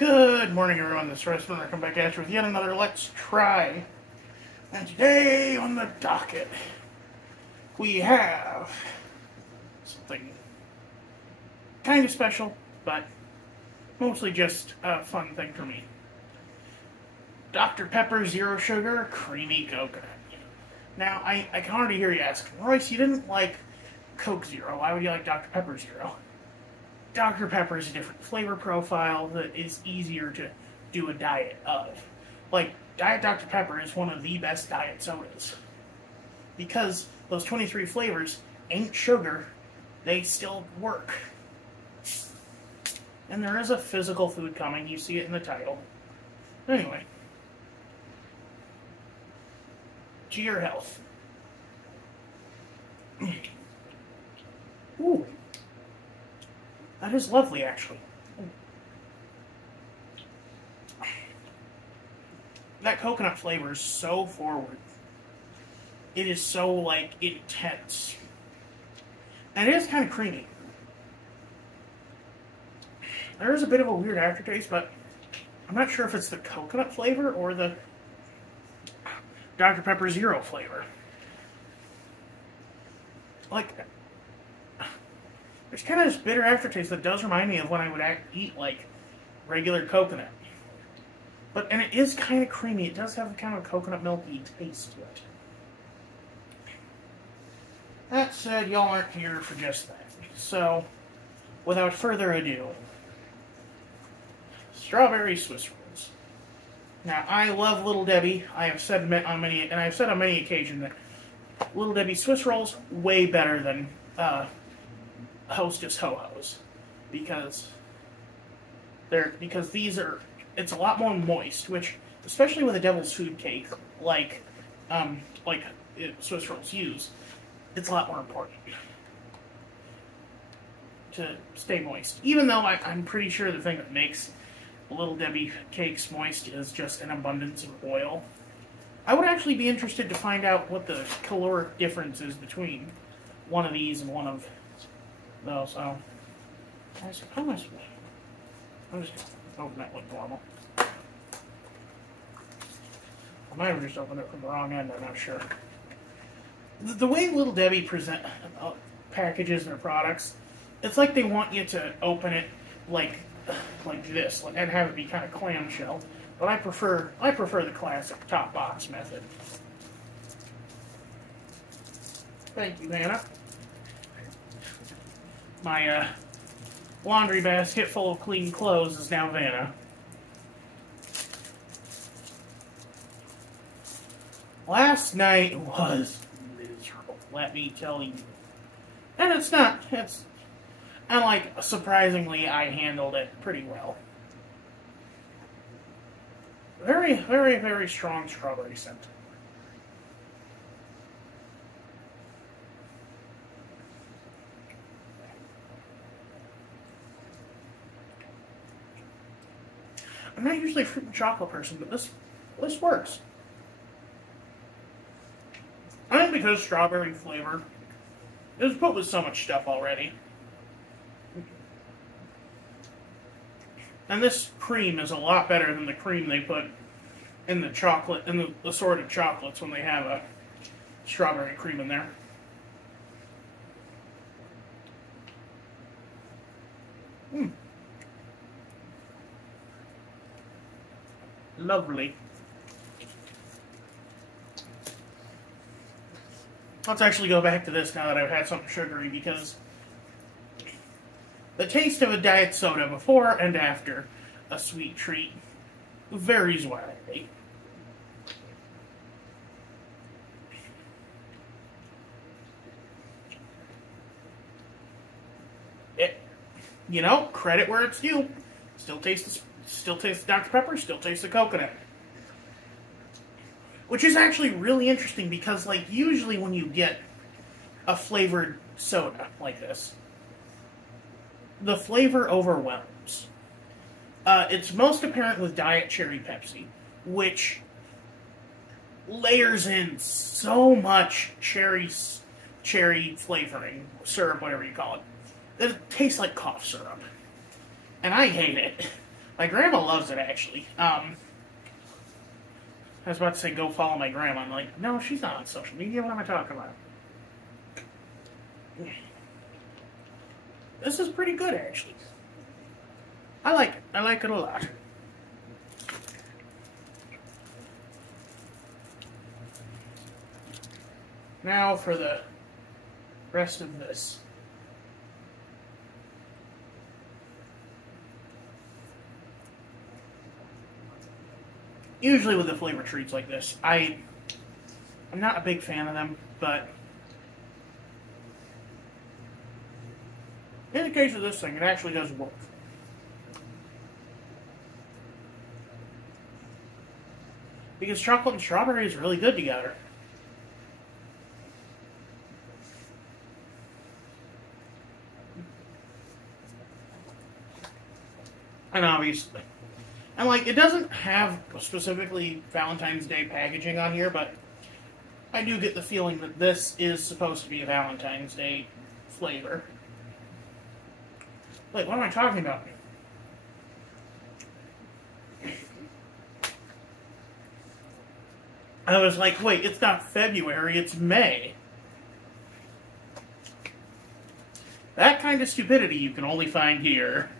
Good morning, everyone. This is Royce, and I come back at you with yet another Let's Try. And today on the docket, we have something kind of special, but mostly just a fun thing for me. Dr. Pepper Zero Sugar Creamy Coconut. Now, I can already hear you asking, Royce, you didn't like Coke Zero. Why would you like Dr. Pepper Zero? Dr. Pepper is a different flavor profile that is easier to do a diet of. Like, Diet Dr. Pepper is one of the best diet sodas. Because those 23 flavors ain't sugar, they still work. And there is a physical food coming, you see it in the title. Anyway. To your health. Ooh. That is lovely, actually. That coconut flavor is so forward. It is so, like, intense. And it is kind of creamy. There is a bit of a weird aftertaste, but I'm not sure if it's the coconut flavor or the Dr. Pepper Zero flavor. Like, there's kind of this bitter aftertaste that does remind me of when I would eat, like, regular coconut. And it is kind of creamy. It does have a kind of coconut milky taste to it. That said, y'all aren't here for just that. So, without further ado, strawberry Swiss rolls. Now, I love Little Debbie. I have said on many occasions that Little Debbie Swiss rolls way better than Hostess Ho-Hos, because it's a lot more moist, which, especially with a devil's food cake like Swiss rolls use, it's a lot more important to stay moist. Even though I'm pretty sure the thing that makes Little Debbie cakes moist is just an abundance of oil. I would actually be interested to find out what the caloric difference is between one of these and one of those. So, I'm just going to open that like normal. I might have just opened it from the wrong end, I'm not sure. The way Little Debbie packages their products, it's like they want you to open it like this, and have it be kind of clamshell. But I prefer the classic top box method. Thank you, Hannah. My laundry basket full of clean clothes is now Vanna. Last night was miserable, let me tell you. And surprisingly, I handled it pretty well. Very, very, very strong strawberry scent. I'm not usually a fruit and chocolate person, but this works. I think because strawberry flavor is put with so much stuff already. And this cream is a lot better than the cream they put in the chocolate, in the assorted chocolates when they have a strawberry cream in there. Lovely. Let's actually go back to this now that I've had something sugary, because the taste of a diet soda before and after a sweet treat varies widely. Credit where it's due. Still tastes Dr. Pepper, still tastes the coconut. Which is actually really interesting because, usually when you get a flavored soda like this, the flavor overwhelms. It's most apparent with Diet Cherry Pepsi, which layers in so much cherry flavoring, syrup, whatever you call it, that it tastes like cough syrup. And I hate it. My grandma loves it, actually. I was about to say, go follow my grandma. I'm like, no, she's not on social media. What am I talking about? This is pretty good, actually. I like it. I like it a lot. Now for the rest of this. Usually with the flavor treats like this, I'm not a big fan of them, but in the case of this thing, it actually does work. Because chocolate and strawberry is really good together. And obviously, and like, it doesn't have specifically Valentine's Day packaging on here, but I do get the feeling that this is supposed to be a Valentine's Day flavor. Like, what am I talking about? I was like, wait, it's not February, it's May. That kind of stupidity you can only find here.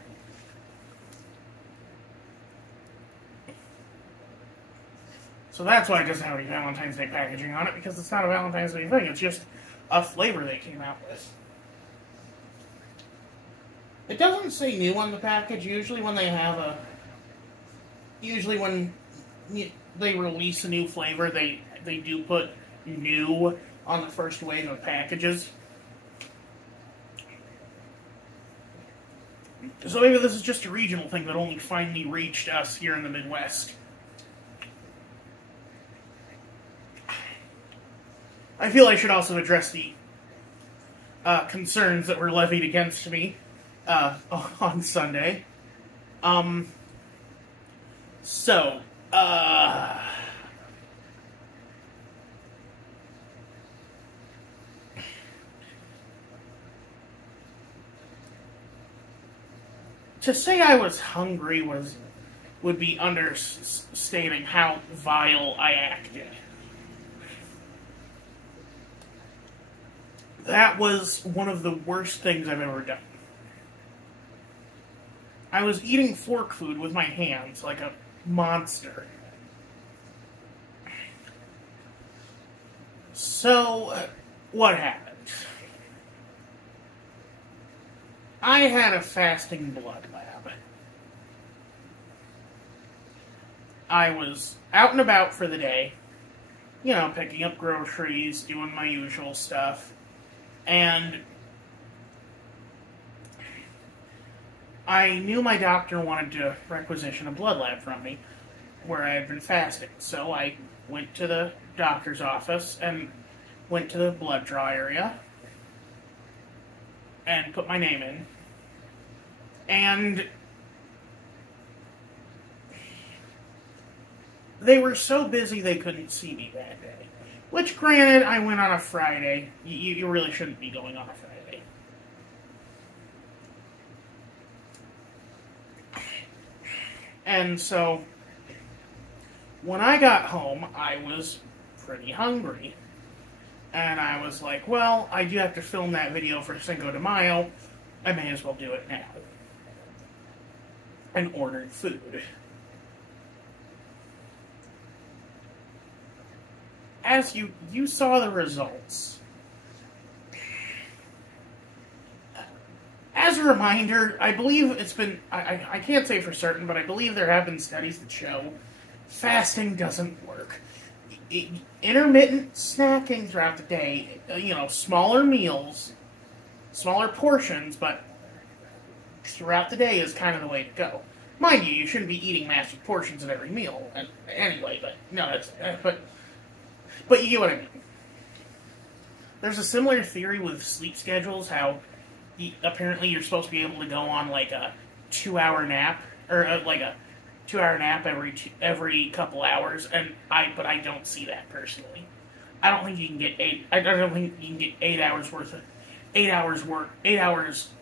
So that's why it doesn't have any Valentine's Day packaging on it, because it's not a Valentine's Day thing, it's just a flavor they came out with. It doesn't say new on the package. Usually when they have a... Usually when they release a new flavor, they do put new on the first wave of packages. So maybe this is just a regional thing that only finally reached us here in the Midwest. I feel I should also address the concerns that were levied against me on Sunday. To say I was hungry would be understating how vile I acted. That was one of the worst things I've ever done. I was eating fork food with my hands like a monster. So, what happened? I had a fasting blood lab. I was out and about for the day, you know, picking up groceries, doing my usual stuff, and I knew my doctor wanted to requisition a blood lab from me where I had been fasting. So I went to the doctor's office and went to the blood draw area and put my name in. And they were so busy they couldn't see me that day. Which, granted, I went on a Friday. You really shouldn't be going on a Friday. And so, when I got home, I was pretty hungry. And I was like, well, I do have to film that video for Cinco de Mayo. I may as well do it now. And ordered food. As you saw the results. As a reminder, I believe it's been, I can't say for certain, but I believe there have been studies that show fasting doesn't work. Intermittent snacking throughout the day, you know, smaller meals, smaller portions, but throughout the day is kind of the way to go. Mind you, you shouldn't be eating massive portions at every meal, anyway, but no, that's, but you get what I mean. There's a similar theory with sleep schedules, how apparently you're supposed to be able to go on like a 2-hour nap, or like a 2-hour nap every couple hours, but I don't see that personally. I don't think you can get I don't think you can get 8 hours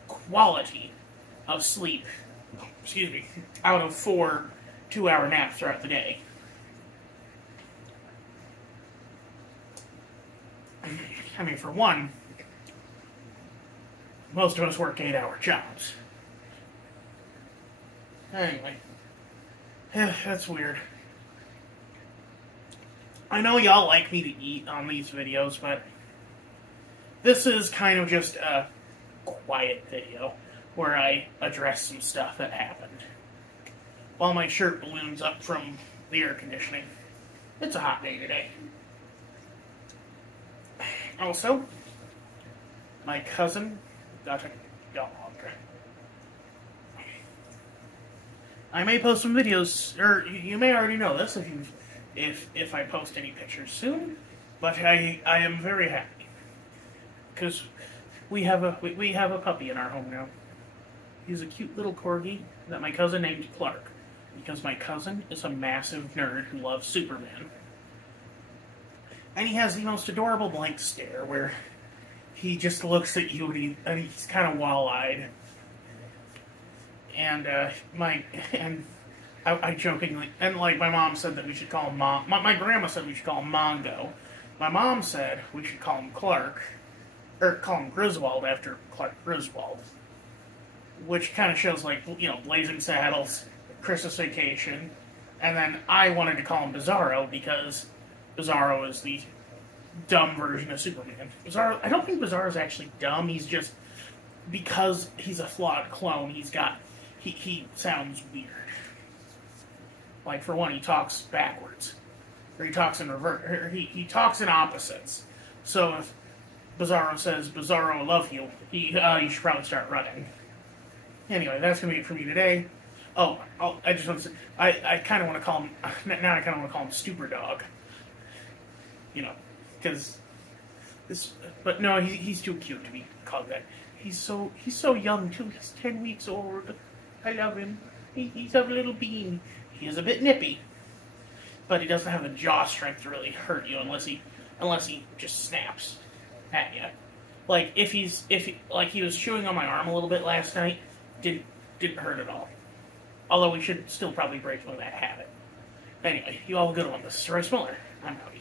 quality of sleep excuse me, out of 4 2-hour naps throughout the day. I mean, for one, most of us work 8-hour jobs. Anyway, that's weird. I know y'all like me to eat on these videos, but this is kind of just a quiet video where I address some stuff that happened. While my shirt balloons up from the air conditioning. It's a hot day today. Also, my cousin got a dog. I may post some videos, or you may already know this if I post any pictures soon, but I am very happy because we have a puppy in our home now. He's a cute little corgi that my cousin named Clark because my cousin is a massive nerd who loves Superman. And he has the most adorable blank stare where he just looks at you and he's kind of wall-eyed. And I jokingly, and like my mom said that we should call him my grandma said we should call him Mongo. My mom said we should call him Clark, or call him Griswold after Clark Griswold. Which kind of shows, like, you know, Blazing Saddles, Christmas Vacation, and then I wanted to call him Bizarro because Bizarro is the dumb version of Superman. Bizarro, I don't think Bizarro is actually dumb. He's just, because he's a flawed clone, he sounds weird. Like, for one, he talks backwards, or he talks in reverse, or he talks in opposites. So if Bizarro says, "Bizarro, I love you," you should probably start running. Anyway, that's gonna be it for me today. Oh, I just want to say, I kind of want to call him, now I kind of want to call him Stupor Dog. You know, because this, but no, he's too cute to be called that. He's so young too, he's 10 weeks old. I love him. He's a little bean. He is a bit nippy, but he doesn't have the jaw strength to really hurt you unless he just snaps at you. Like if he was chewing on my arm a little bit last night, didn't hurt at all. Although we should still probably break from that habit. Anyway, you all have a good one. This is Royce Miller. I'm out.